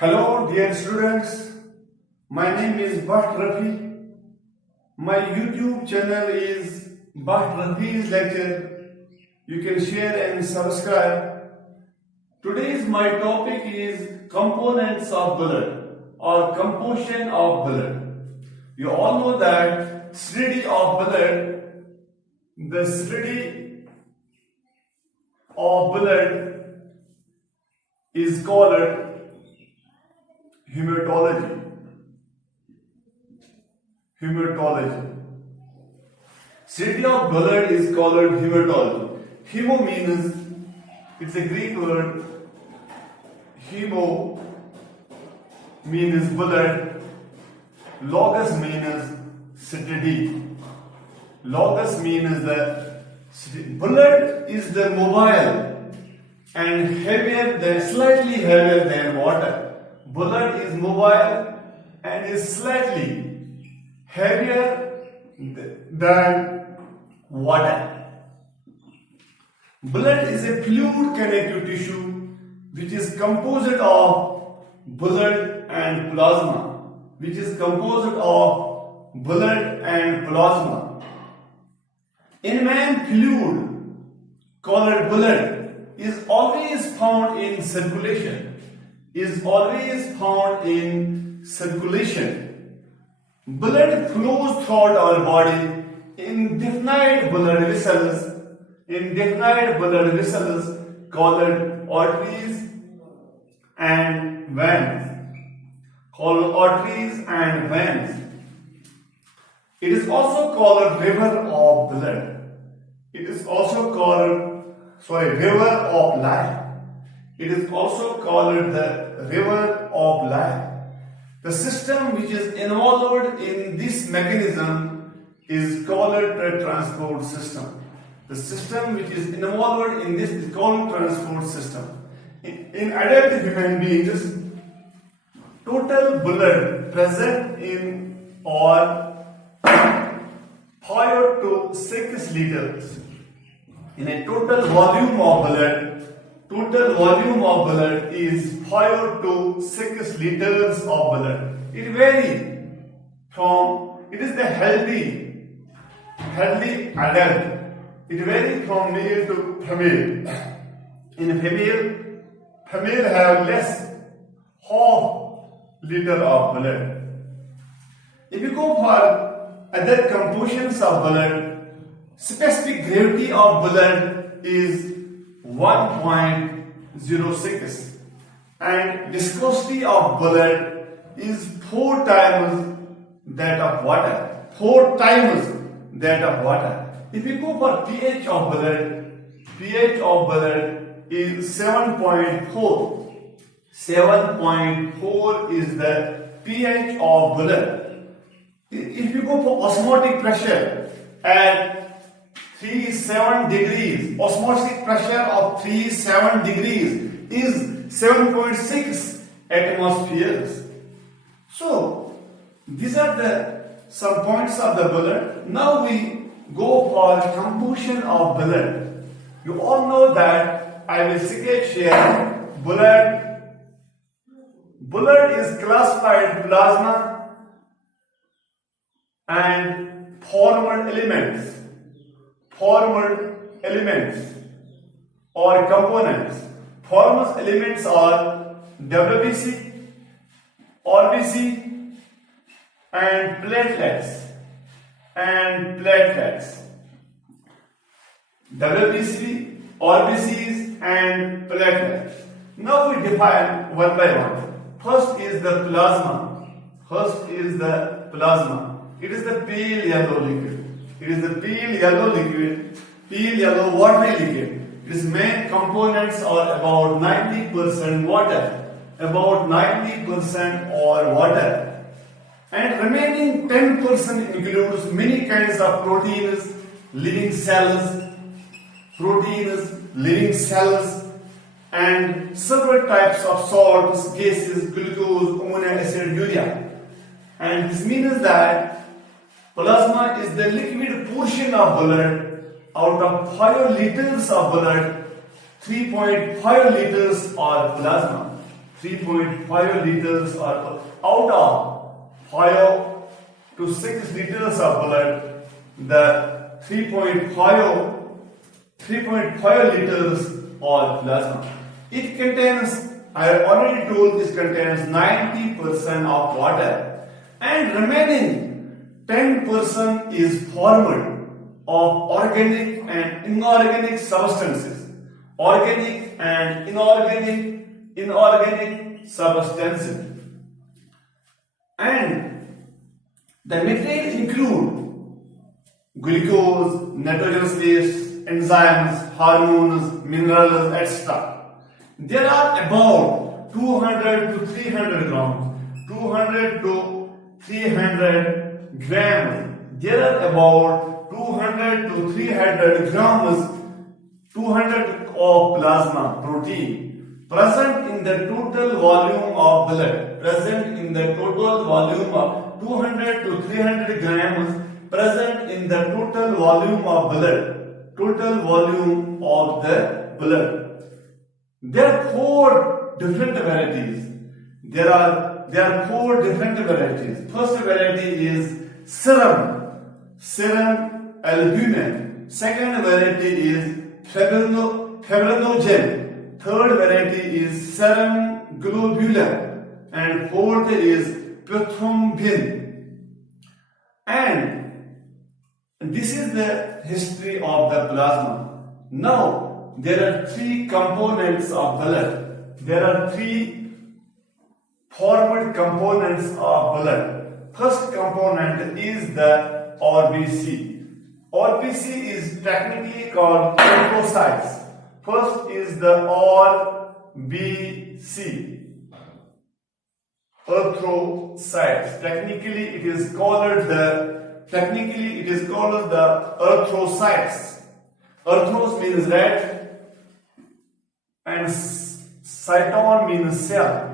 Hello dear students, my name is Bhatt Rafi. My YouTube channel is Bhatt Rafi's Lecture. You can share and subscribe. Today's my topic is components of blood or composition of blood. You all know that study of blood, the study of blood is called hematology. Study of blood is called hematology. Hemo means, it's a Greek word. Hemo means blood. Logos means study. Logos means the blood is the mobile and slightly heavier than water. Blood is mobile and is slightly heavier than water. Blood is a fluid connective tissue which is composed of blood and plasma. In man, fluid called blood is always found in circulation. Blood flows throughout our body in definite blood vessels called arteries and veins. It is also called river of blood. River of life. It is also called the river of life. The system which is involved in this mechanism is called a transport system. The system which is involved in this is called transport system. In adult human beings, total blood present in or 5 to 6 liters. In a total volume of blood is 5 to 6 liters of blood. It varies from, it is the healthy adult. It varies from male to female. In female have less half liter of blood. If you go for other compositions of blood, specific gravity of blood is 1.06 and viscosity of blood is 4 times that of water. If you go for pH of blood is 7.4. 7.4 is the pH of blood. If you go for osmotic pressure at 37 degrees, osmotic pressure of 37 degrees is 7.6 atmospheres. So these are some points of the blood. Now we go for composition of blood. You all know that I will sketch here blood. Blood is classified plasma and formed elements or components. Formed elements are WBC, RBC and platelets. WBC, RBCs and platelets. Now we define one by one. First is the plasma. It is the pale yellow liquid. Pale yellow watery liquid. Its main components are about 90% water. And remaining 10% includes many kinds of proteins, living cells, and several types of salts, gases, glucose, amino acid, urea. And this means that plasma is the liquid portion of blood. Out of 5 liters of blood, 3.5 liters are plasma. 3.5 liters or out of 5 to 6 liters of blood, the 3.5 liters of plasma. It contains, I have already told, this contains 90% of water, and remaining 10% is formed of organic and inorganic substances. Organic and inorganic substances. And the materials include glucose, nitrogenous base, enzymes, hormones, minerals, etc. There are about 200 to 300 grams. 200 to 300 grams. There are about 200 to 300 grams, 200 of plasma protein present in the total volume of blood. Present in the total volume of 200 to 300 grams present in the total volume of blood. Total volume of the blood. There are 4 different varieties. There are 4 different varieties. First variety is serum albumin. Second variety is fibrinogen. Third variety is serum globulin, and fourth is prothrombin. And this is the history of the plasma. Now there are 3 components of blood. There are 3 formed components of blood. First component is the RBC. RBC is technically called erythrocytes. First is the RBC, erythrocytes. Technically it is called the erythrocytes. Erythros means red and cyton means cell.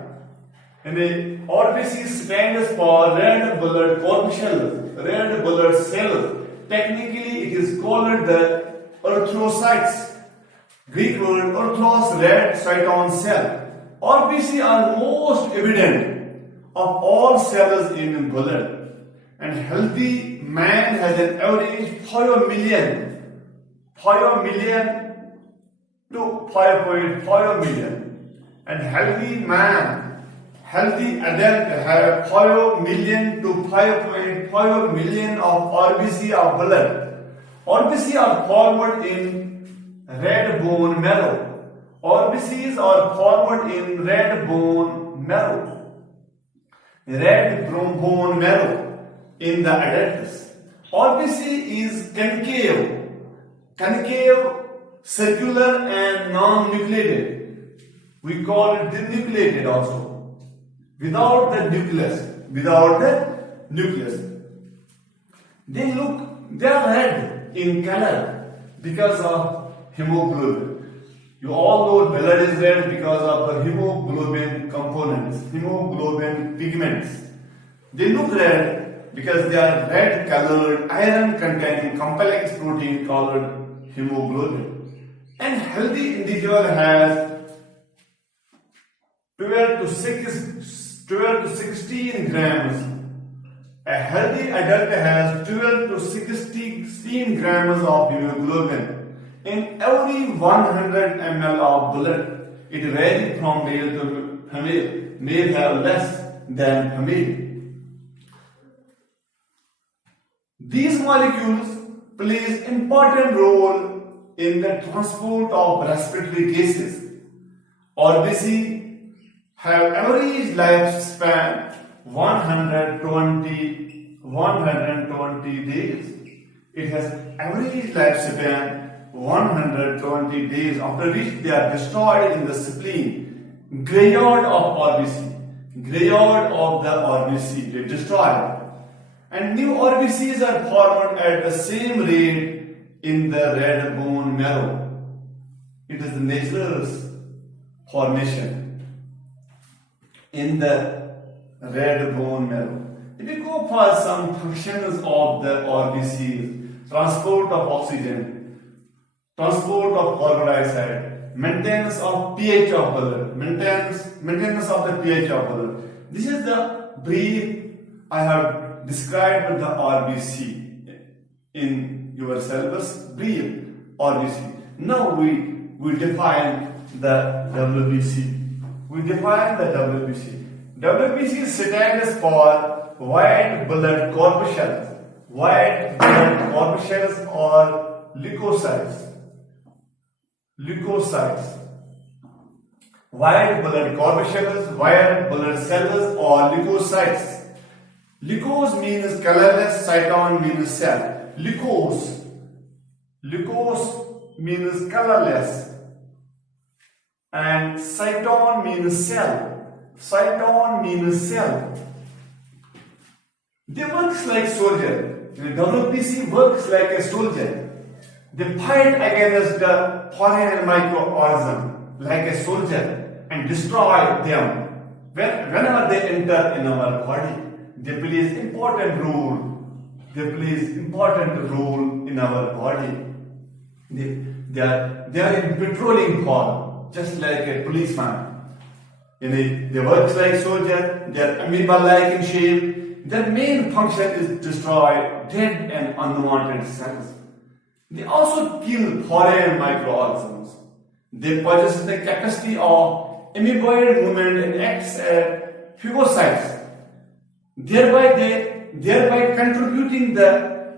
And the RBC stands for red blood corpuscles, red blood cells. Technically it is called the erythrocytes. Greek word erythros, red, cyton, cell. RBC are most evident of all cells in blood. And healthy man has an average 5 million to 5.5 million. And healthy adult have 5 million to 5.5 million of RBC of blood. RBC are formed in red bone marrow. RBCs are formed in red bone marrow. Red bone marrow in the adults. RBC is concave, circular and non-nucleated. We call it denucleated also. Without the nucleus. They are red in color because of hemoglobin. You all know blood is red because of the hemoglobin components, hemoglobin pigments. They look red because they are red colored iron containing complex protein called hemoglobin. And healthy individual has 12 to 16 grams. A healthy adult has 12 to 16 grams of hemoglobin in every 100 ml of blood. It varies from male to female. Male have less than female. These molecules plays important role in the transport of respiratory gases. RBC have average lifespan 120 days. It has average lifespan 120 days, after which they are destroyed in the spleen. Graveyard of the RBC, they destroyed. And new RBCs are formed at the same rate in the red bone marrow. It is the natural formation in the red bone marrow. If you go for some functions of the RBCs, transport of oxygen, transport of carbon dioxide, maintenance of pH of blood, maintenance of the pH of blood. This is the brief I have described with the RBC in your syllabus, brief RBC. Now we define the WBC. We define the WBC. WBC stands for white blood corpuscles. White blood corpuscles or leukocytes. Leukocytes. White blood corpuscles, white blood cells or leukocytes. Leukose means colorless, cytone means cell. Leukose means colorless and cytone means cell. Cytone means cell. They works like soldier. The WBC works like a soldier. They fight against the foreign microorganism like a soldier and destroy them. Whenever they enter in our body, they play important role. They play important role in our body. They are in patrolling form, just like a policeman. They work like soldier. They are amoeba-like in shape. Their main function is destroy dead and unwanted cells. They also kill foreign microorganisms. They possess the capacity of amoeboid movement and acts as phagocytes, thereby contributing the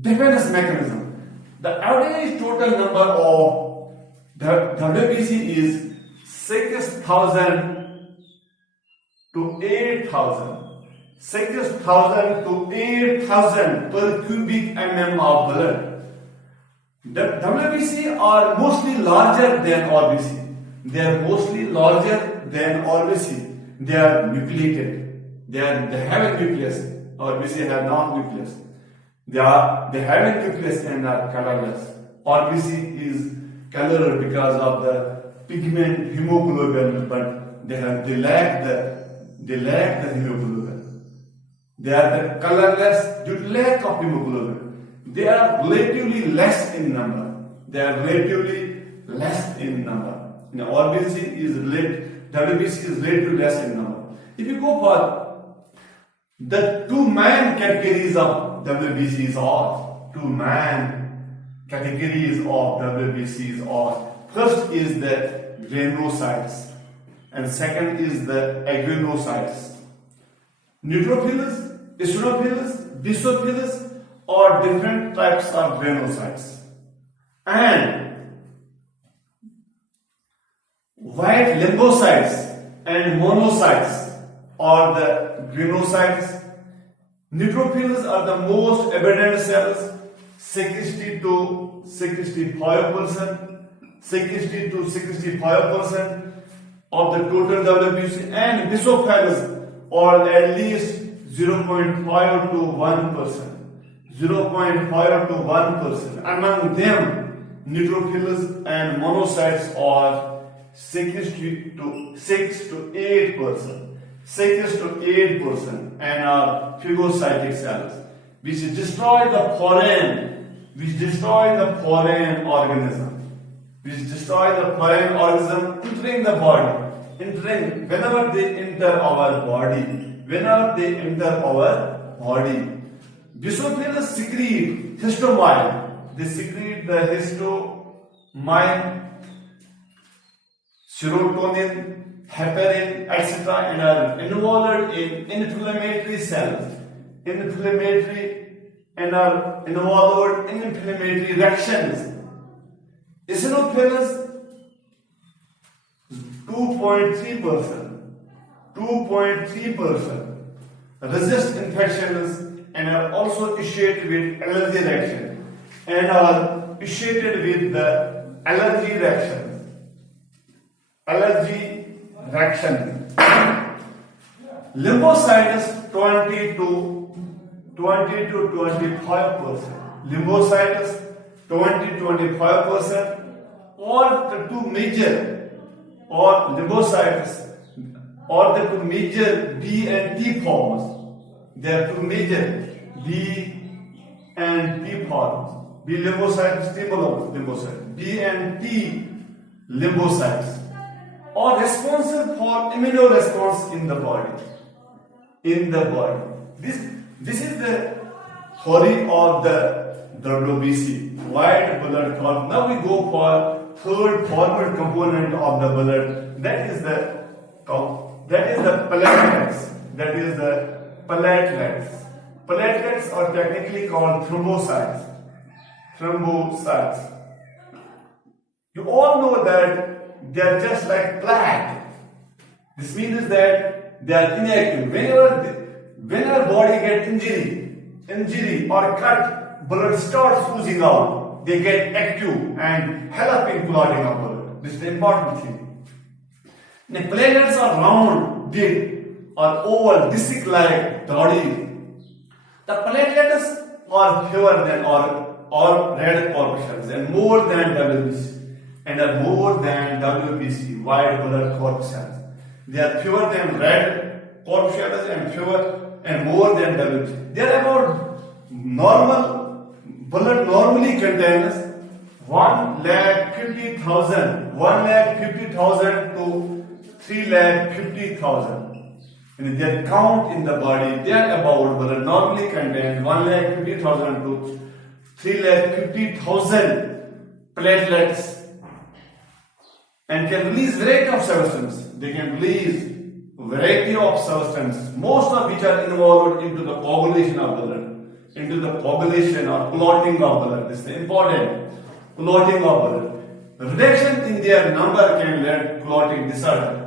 defense mechanism. The average total number of the WBC is 6,000 to 8,000. 6,000 to 8,000 per cubic mm of blood. The WBC are mostly larger than RBC. They are mostly larger than RBC. They are nucleated. They have a nucleus. RBC have no nucleus. They have a nucleus and are colorless. RBC is colored because of the pigment hemoglobin, but they lack the hemoglobin. They are the colorless due to lack of hemoglobin. They are relatively less in number. RBC is WBC is relatively less in number. If you go for the two main categories of WBCs are first is the granulocytes and second is the agranulocytes. Neutrophils, eosinophils, basophils are different types of granulocytes, and white lymphocytes and monocytes are the granulocytes. Neutrophils are the most abundant cells, 60 to 65%, 60 to 65% of the total WBC, and basophils are at least 0.5 to 1%. 0.5 to 1%. Among them, neutrophils and monocytes are 6 to 8%. 6 to 8% and are phagocytic cells, which destroy the foreign organism, entering the body, whenever they enter our body. Basophils secrete histamine. They secrete the histamine, serotonin, heparin, etc. and are involved in inflammatory cells. Inflammatory reactions. Eosinophils 2.3% resist infections and are also associated with allergy reaction Lymphocytes 20 to 25%. Lymphocytes 20-25%, or the two major lymphocytes or the two major B and T forms. There are two major B and T forms. B lymphocytes, T lymphocytes. B and T lymphocytes are responsible for immunoresponse in the body. This is the theory of the WBC, white blood clot. Now we go for third formal component of the blood, that is the platelets. Platelets are technically called thrombocytes. You all know that they are just like plaque. This means that they are inactive. Whenever body gets injury or cut, blood starts oozing out. They get active and help in clotting of blood. This is the important thing. Now, platelets are round, deep, or oval, disc-like bodies. The platelets are fewer than or red corpuscles and more than WBC, white blood corpuscles. They are fewer than red corpuscles and more than WBC. They are about normal blood normally contains 1,50,000 to 3,50,000. And their count in the body, they are about blood normally contains 1,50,000 to 3,50,000 platelets and can release variety of substance. They can release variety of substance, most of which are involved into the coagulation of blood, into the coagulation or clotting of blood. This is important. Clotting of blood. Reduction in their number can lead to clotting disorder.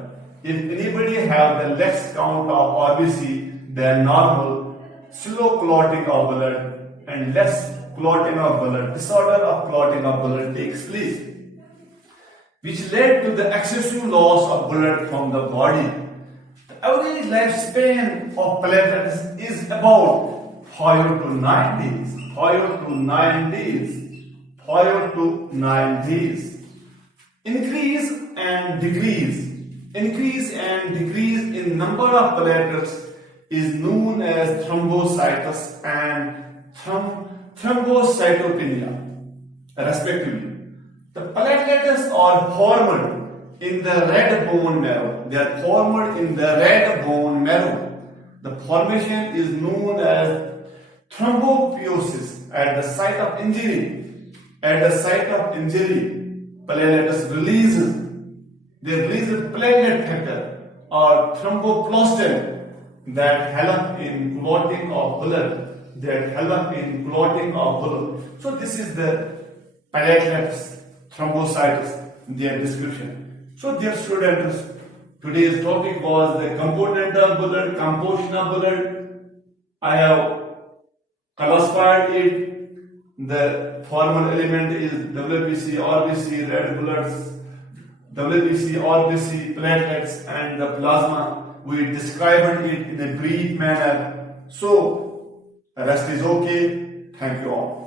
If anybody have the less count of RBC than normal, slow clotting of blood and less clotting of blood, disorder of clotting of blood takes place, which led to the excessive loss of blood from the body. The average lifespan of platelets is about 5 to 9 days. 5 to 9 days. Increase and decrease in number of platelets is known as thrombocytosis and thrombocytopenia, respectively. The platelets are formed in the red bone marrow. They are formed in the red bone marrow. The formation is known as thrombopoiesis at the site of injury. Platelets releases. They release platelet factor or thromboplastin that help in clotting of blood. So this is the platelets, thrombocytes, their description. So dear students, today's topic was the component of blood, composition of blood. I have classified it. The formal element is WBC, RBC, red bloods, WBC, RBC, platelets, and the plasma. We described it in a brief manner. So, the rest is okay. Thank you all.